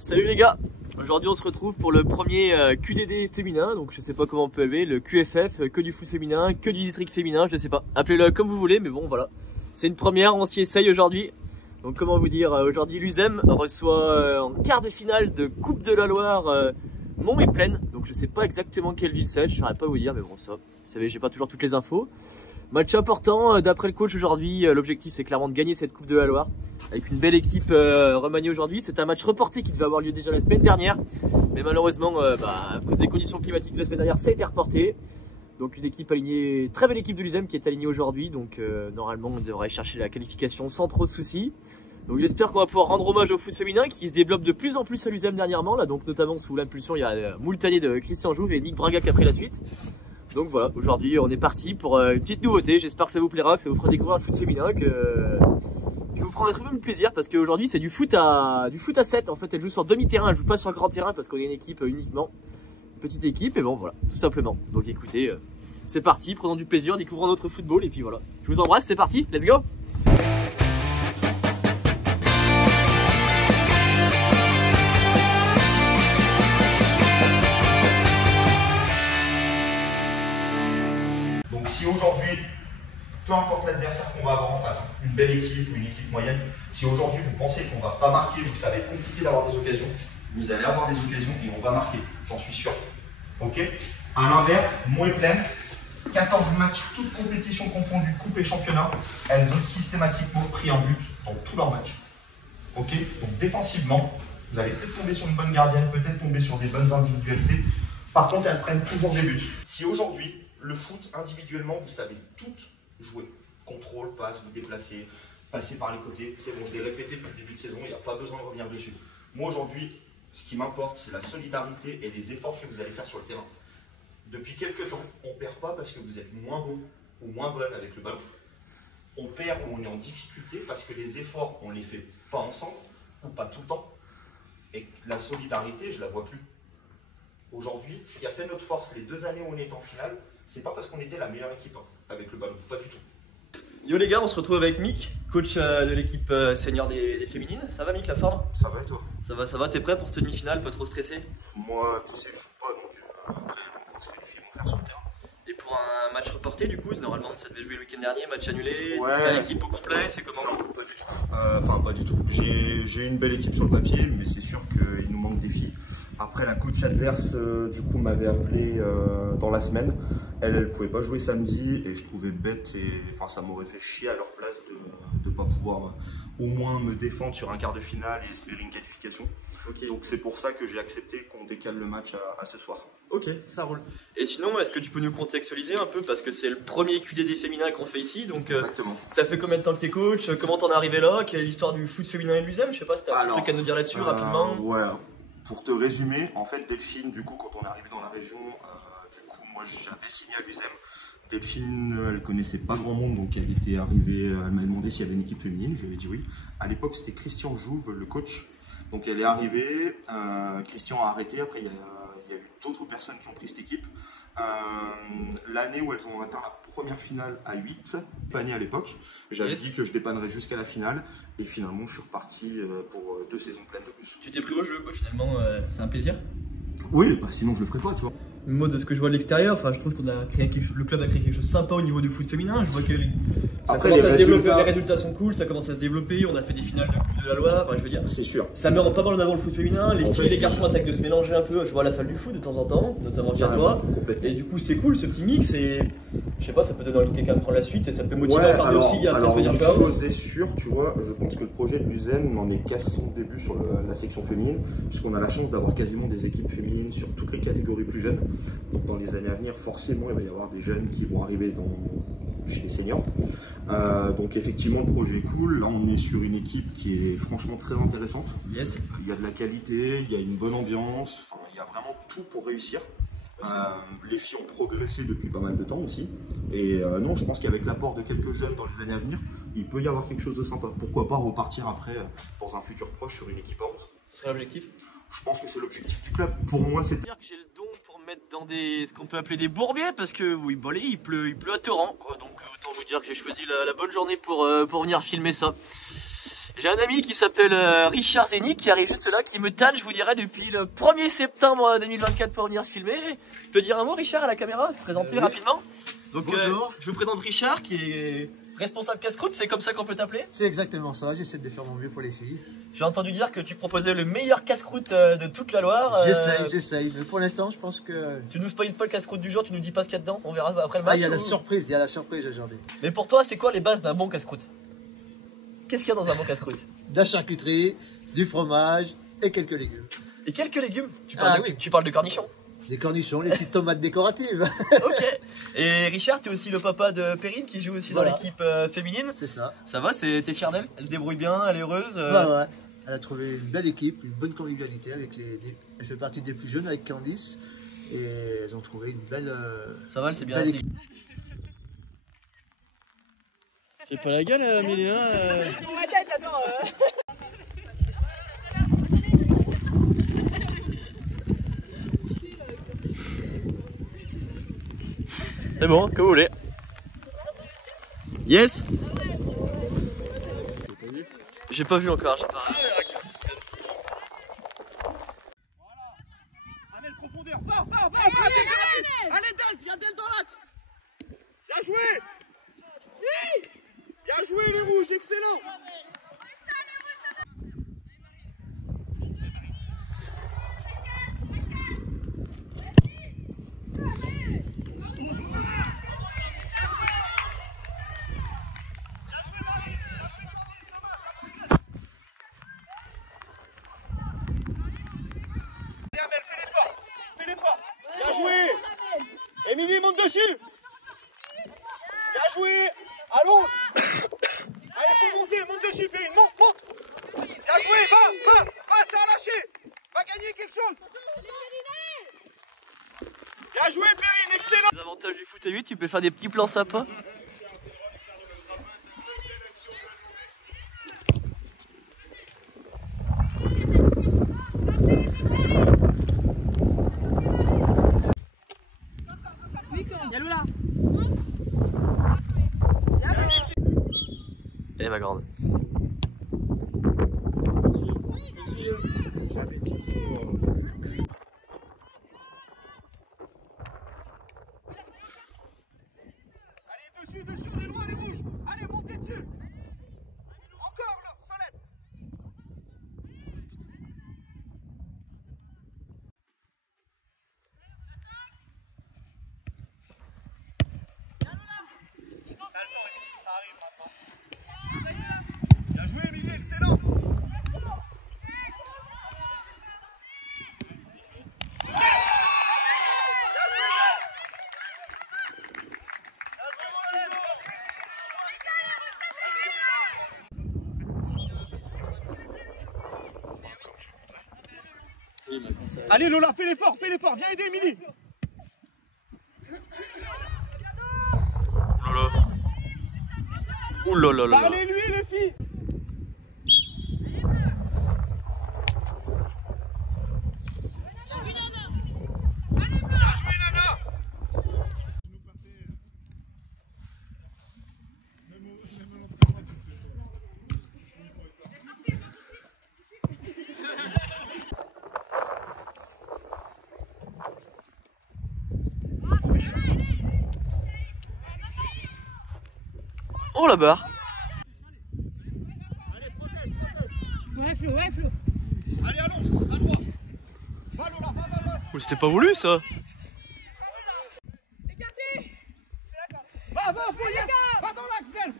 Salut les gars, aujourd'hui on se retrouve pour le premier QDD féminin, donc je sais pas comment on peut appeler, le QFF, que du foot féminin, que du district féminin, je sais pas, appelez-le comme vous voulez, mais bon voilà, c'est une première, on s'y essaye aujourd'hui. Donc comment vous dire, aujourd'hui l'USEM reçoit en quart de finale de Coupe de la Loire Mont-et-Plaine, donc je sais pas exactement quelle ville c'est, je saurais pas vous dire, mais bon ça, vous savez j'ai pas toujours toutes les infos. Match important d'après le coach aujourd'hui, l'objectif c'est clairement de gagner cette Coupe de la Loire avec une belle équipe remaniée aujourd'hui. C'est un match reporté qui devait avoir lieu déjà la semaine dernière, mais malheureusement à cause des conditions climatiques de la semaine dernière ça a été reporté. Donc une équipe alignée, très belle équipe de l'USEM qui est alignée aujourd'hui, donc normalement on devrait chercher la qualification sans trop de soucis. Donc j'espère qu'on va pouvoir rendre hommage au foot féminin qui se développe de plus en plus à l'USEM dernièrement, là donc notamment sous l'impulsion il y a Moultanier de Christian Jouve et Nick Braga qui a pris la suite. Donc voilà, aujourd'hui on est parti pour une petite nouveauté, j'espère que ça vous plaira, que ça vous fera découvrir le foot féminin, que vous prendrez tout de même plaisir parce qu'aujourd'hui c'est du foot à 7, en fait elle joue sur demi-terrain, elle joue pas sur grand terrain parce qu'on est une équipe uniquement, une petite équipe et bon voilà, tout simplement. Donc écoutez, c'est parti, prenons du plaisir, découvrons notre football et puis voilà. Je vous embrasse, c'est parti, let's go! Donc si aujourd'hui, peu importe l'adversaire qu'on va avoir en face, une belle équipe ou une équipe moyenne, si aujourd'hui vous pensez qu'on ne va pas marquer ou que ça va être compliqué d'avoir des occasions, vous allez avoir des occasions et on va marquer, j'en suis sûr. Ok. À l'inverse, Mont-et-Plaine, 14 matchs, toutes compétitions confondues, coupe et championnat, elles ont systématiquement pris un but dans tous leurs matchs. Ok. Donc défensivement, vous allez peut-être tomber sur une bonne gardienne, peut-être tomber sur des bonnes individualités. Par contre, elles prennent toujours des buts. Si aujourd'hui, le foot, individuellement, vous savez toutes jouer. Contrôle, passe, vous déplacer, passer par les côtés. C'est bon, je l'ai répété depuis le début de saison, il n'y a pas besoin de revenir dessus. Moi, aujourd'hui, ce qui m'importe, c'est la solidarité et les efforts que vous allez faire sur le terrain. Depuis quelques temps, on ne perd pas parce que vous êtes moins bon ou moins bonne avec le ballon. On perd ou on est en difficulté parce que les efforts, on ne les fait pas ensemble ou pas tout le temps. Et la solidarité, je ne la vois plus. Aujourd'hui, ce qui a fait notre force les 2 années où on est en finale, c'est pas parce qu'on était la meilleure équipe avec le ballon, pas du tout. Yo les gars, on se retrouve avec Mick, coach de l'équipe senior des féminines. Ça va Mick, la forme? Ça va et toi? Ça va, t'es prêt pour cette demi-finale, pas trop stressé? Moi, tu sais, je joue pas, donc après, on va ce que les filles vont faire sur le terrain. Et pour un match reporté du coup, normalement ça devait jouer le week-end dernier, match annulé, Ouais. t'as l'équipe au complet, c'est comment? Non, pas du tout. Enfin, pas du tout. J'ai une belle équipe sur le papier, mais c'est sûr qu'il nous manque des filles. Après, la coach adverse, du coup, m'avait appelé dans la semaine. Elle pouvait pas jouer samedi et je trouvais bête et enfin, ça m'aurait fait chier à leur place de pas pouvoir au moins me défendre sur un quart de finale et espérer une qualification. Ok. Donc c'est pour ça que j'ai accepté qu'on décale le match à ce soir. Ok, ça roule. Et sinon, est-ce que tu peux nous contextualiser un peu parce que c'est le premier QDD féminin qu'on fait ici, donc Exactement. ça fait combien de temps que t'es coach? Comment t'en es arrivé là? Quelle est l'histoire du foot féminin et de l'USEM? Je sais pas si t'as un truc à nous dire là-dessus rapidement. Ouais. Pour te résumer, en fait, Delphine, du coup, quand on est arrivé dans la région, du coup, moi, j'avais signé à l'USEM. Delphine, elle connaissait pas grand monde, donc elle était arrivée, elle m'a demandé s'il y avait une équipe féminine, je lui ai dit oui. À l'époque, c'était Christian Jouve, le coach. Donc elle est arrivée, Christian a arrêté, après il y a eu d'autres personnes qui ont pris cette équipe. L'année où elles ont atteint la première finale à 8, panier à l'époque, j'avais dit que je dépannerais jusqu'à la finale et finalement je suis reparti pour 2 saisons pleines de plus. Tu t'es pris au jeu quoi finalement, c'est un plaisir? Oui, bah sinon je le ferais pas, tu vois. Moi de ce que je vois de l'extérieur, enfin je trouve qu'on a créé le club a créé quelque chose de sympa au niveau du foot féminin. Je vois que les résultats sont cool, ça commence à se développer. On a fait des finales de Coupe de la Loire, enfin, je veux dire. C'est sûr. Ça met pas mal en avant le foot féminin. Les filles et les garçons attaquent de se mélanger un peu. Je vois à la salle du foot de temps en temps, notamment via toi. Et du coup c'est cool ce petit mix et je sais pas, ça peut donner envie de quelqu'un de prendre la suite et ça peut motiver encore aussi à peut-être venir faire. Une chose est sûre, tu vois, je pense que le projet de l'USEM n'en est qu'à son début sur la section féminine, puisqu'on a la chance d'avoir quasiment des équipes féminines sur toutes les catégories plus jeunes. Donc dans les années à venir, forcément, il va y avoir des jeunes qui vont arriver chez les seniors. Donc effectivement, le projet est cool. Là, on est sur une équipe qui est franchement très intéressante. Yes. Il y a de la qualité, il y a une bonne ambiance, enfin, il y a vraiment tout pour réussir. Les filles ont progressé depuis pas mal de temps aussi. Et non, je pense qu'avec l'apport de quelques jeunes dans les années à venir, il peut y avoir quelque chose de sympa. Pourquoi pas repartir après, dans un futur proche, sur une équipe à 11. Ce serait l'objectif? Je pense que c'est l'objectif du club. Pour moi, c'est... dire que j'ai le don pour me mettre dans ce qu'on peut appeler des bourbiers parce que oui, il pleut à torrent quoi. Donc autant vous dire que j'ai choisi la bonne journée pour venir filmer ça. J'ai un ami qui s'appelle Richard Zénic qui arrive juste là, qui me tanne, je vous dirais, depuis le 1er septembre 2024 pour venir filmer. Tu peux dire un mot, Richard, à la caméra, présenter rapidement. Donc, bonjour. Je vous présente Richard qui est responsable casse-croûte, c'est comme ça qu'on peut t'appeler? C'est exactement ça, j'essaie de faire mon mieux pour les filles. J'ai entendu dire que tu proposais le meilleur casse-croûte de toute la Loire. J'essaye, mais pour l'instant je pense que... Tu nous spoiles pas le casse-croûte du jour, tu nous dis pas ce qu'il y a dedans, on verra après le match. Ah, il y a la surprise aujourd'hui. Mais pour toi, c'est quoi les bases d'un bon casse-croûte? Qu'est-ce qu'il y a dans un bon casse-croûte? De la charcuterie, du fromage et quelques légumes. Et quelques légumes? Oui. Tu parles de cornichons? Des cornichons, les petites tomates décoratives. Ok. Et Richard, tu es aussi le papa de Perrine qui joue aussi dans l'équipe féminine. C'est ça. Ça va, t'es fier d'elle? Elle se débrouille bien, elle est heureuse Ouais. Elle a trouvé une belle équipe, une bonne convivialité avec elle fait partie des plus jeunes avec Candice. Et elles ont trouvé une belle... Ça va, elle s'est bien belle intégrée. Fais pas la gueule, Amélie, hein C'est bon, comme vous voulez. Yes. J'ai pas vu encore, j'ai pas... Allez, le profondeur, va, allez, Delph, viens Delph dans l'axe. Bien joué. Oui. Bien joué les rouges, excellent. Bien joué. Émilie, monte dessus. Bien joué. Allons. Allez, faut monter, monte dessus, Perrine, monte. Bien joué, va, ça a lâché. Va gagner quelque chose. Bien joué, Perrine, excellent. Les avantages du foot à 8, tu peux faire des petits plans sympas. Eh ma grande. Allez, dessus, on est loin les rouges. Allez, montez dessus. Encore là, Solène. Ça arrive maintenant. Bien joué, Émilie, excellent. Allez Lola, fais l'effort, viens aider Émilie. Lola. Ouh là là là. Parlez-lui les filles. Bien joué Nana. Oh la barre. Allez, protège. Ouais, Flo. Allez, allonge, à droite. Va Lola, va. Oh, c'était pas voulu ça. Va, va dans l'axe, Delph.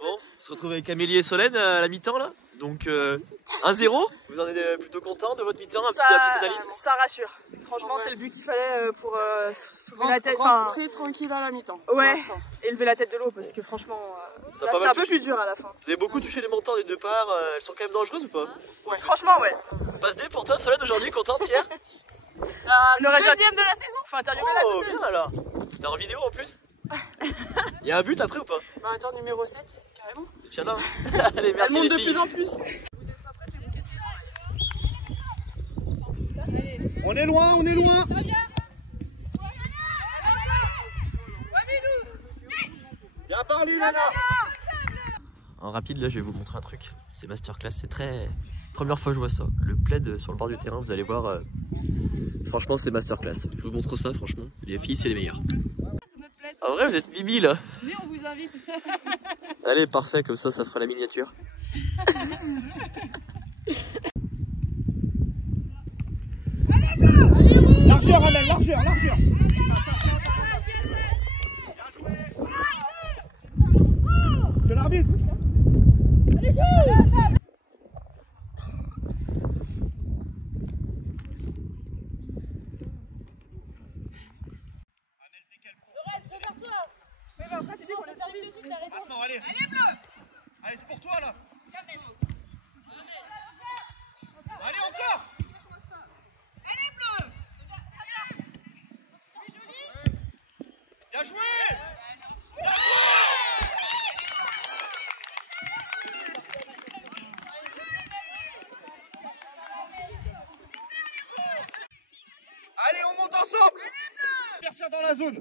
Bon, on se retrouve avec Amélie et Solène à la mi-temps là. Donc 1-0. Vous en êtes plutôt content de votre mi-temps? Un petit analyse. Ça rassure. Franchement, c'est le but qu'il fallait pour soulever la tête. Rentrer tranquille à la mi-temps. Ouais, élever la tête de l'eau parce que franchement, Ça a là, pas c'était mal un peu touché. plus dur à la fin. Vous avez beaucoup touché les montants des deux parts. Elles sont quand même dangereuses ou pas? Ouais, franchement, ouais. Passe D pour toi, Solène, aujourd'hui, contente, fière? Deuxième de la saison. Enfin, interviewer la Oh, douteuse. bien alors. T'es en vidéo en plus? Il y a un but après ou pas? Bah, attends, numéro 7, carrément. Inch'Allah. Allez, Elle merci monte les de filles. plus en plus. On est loin, on est loin. Bien parlé, Nana. En rapide, là, je vais vous montrer un truc. C'est masterclass, c'est très... Première fois que je vois ça. Le plaid sur le bord du terrain, vous allez voir. Franchement, c'est masterclass. Je vous montre ça, franchement. Les filles, c'est les meilleures. En vrai, vous êtes bibi, là. Mais on vous invite. Allez, parfait, comme ça fera la miniature. Largeur, Amel, largeur, largeur. C'est l'arbitre. Maintenant, allez. Allez, bleu. Allez, c'est pour toi, là. Allez, encore. Allez, bleu. Bien joué. Bien joué. Allez, on monte ensemble. Adversaire dans la zone.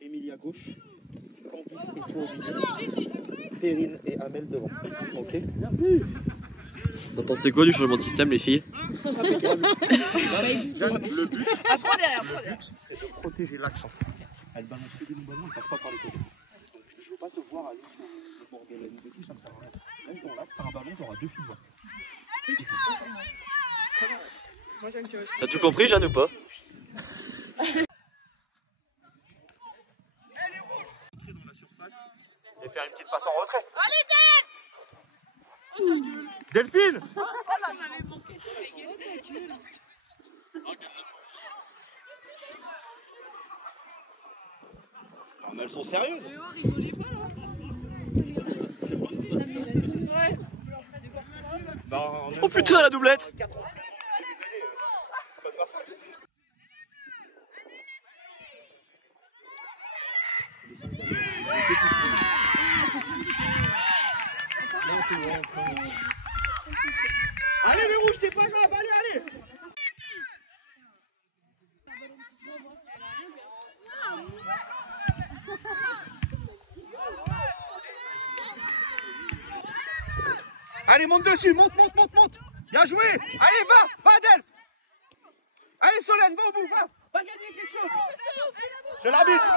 Émilie à gauche, Candice et toi au milieu, Perrine et Amel devant. Ok. Vous en pensez quoi du changement de système, les filles? Jeanne, le but, c'est de protéger l'accent. Elle balance que des ballons, elle passe pas par les côtés. Donc je veux pas te voir aller sur le bord de la ligne de touche, ça me sert à rien. Reste dans l'axe, t'as un ballon, t'auras deux filles. T'as tout compris, Jeanne, ou pas? Entrer dans la surface et faire une petite passe en retrait. Allez, Delphine. Non, mais elles sont sérieuses. Oh putain, la doublette! Allez les rouges, c'est pas grave, allez, allez. Allez, monte dessus, monte. Bien joué. Allez, va, Delph. Allez, Solène, va au bout, va gagner quelque chose. C'est l'arbitre.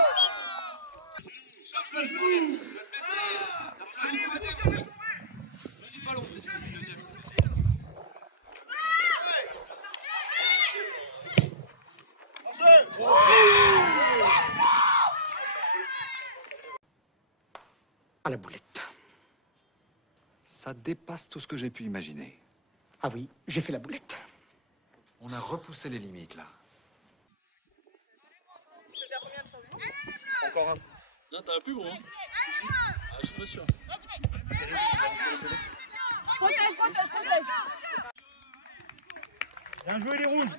Charge le genou. Allez, vas-y. À la boulette. Ça dépasse tout ce que j'ai pu imaginer. Ah oui, j'ai fait la boulette. On a repoussé les limites, là. Encore un. Non, t'as la plus gros. Hein. Ah, je suis pas sûr. Bien joué les rouges.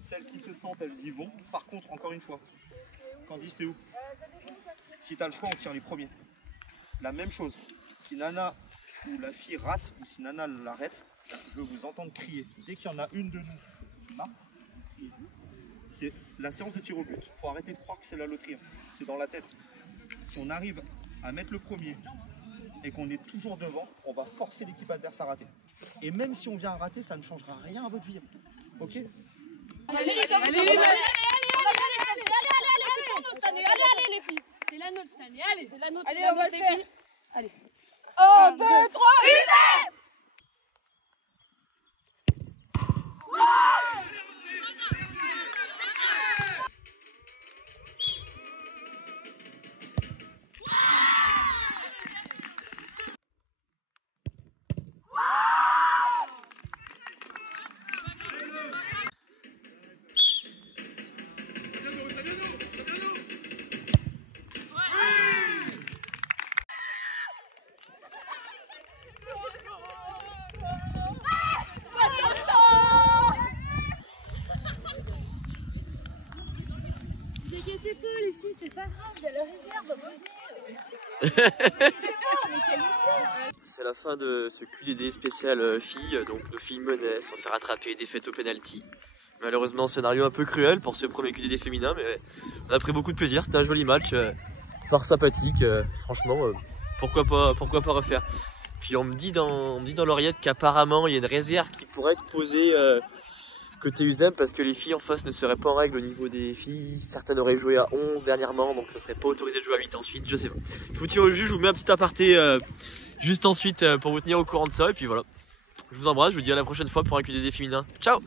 Celles qui se sentent, elles y vont. Par contre, encore une fois, Candice, t'es où? Si t'as le choix, on tire les premiers. La même chose. Si Nana ou la fille rate, ou si Nana l'arrête, je veux vous entendre crier. Dès qu'il y en a une de nous qui marque, c'est la séance de tir au but. Faut arrêter de croire que c'est la loterie. C'est dans la tête. Si on arrive à mettre le premier et qu'on est toujours devant, on va forcer l'équipe adverse à rater. Et même si on vient à rater, ça ne changera rien à votre vie. Ok? Allez, les filles. C'est la nôtre cette année. Allez, c'est la nôtre. Allez, on va le faire. Allez. 1, 2, 3, inquiétez pas les filles, c'est pas grave, il y a la réserve. C'est la fin de ce QDD spécial filles, donc nos filles menaient sans faire attraper, défaite au penalty. Malheureusement scénario un peu cruel pour ce premier QDD féminin, mais on a pris beaucoup de plaisir, c'était un joli match, fort sympathique, franchement pourquoi pas refaire. Puis on me dit dans l'oreillette qu'apparemment il y a une réserve qui pourrait être posée côté USEM parce que les filles en face ne seraient pas en règle au niveau des filles. Certaines auraient joué à 11 dernièrement, donc ça serait pas autorisé de jouer à 8 ensuite, je sais pas. Je vous tiens au jus, je vous mets un petit aparté juste ensuite pour vous tenir au courant de ça, et puis voilà. Je vous embrasse, je vous dis à la prochaine fois pour un QDD féminin. Ciao!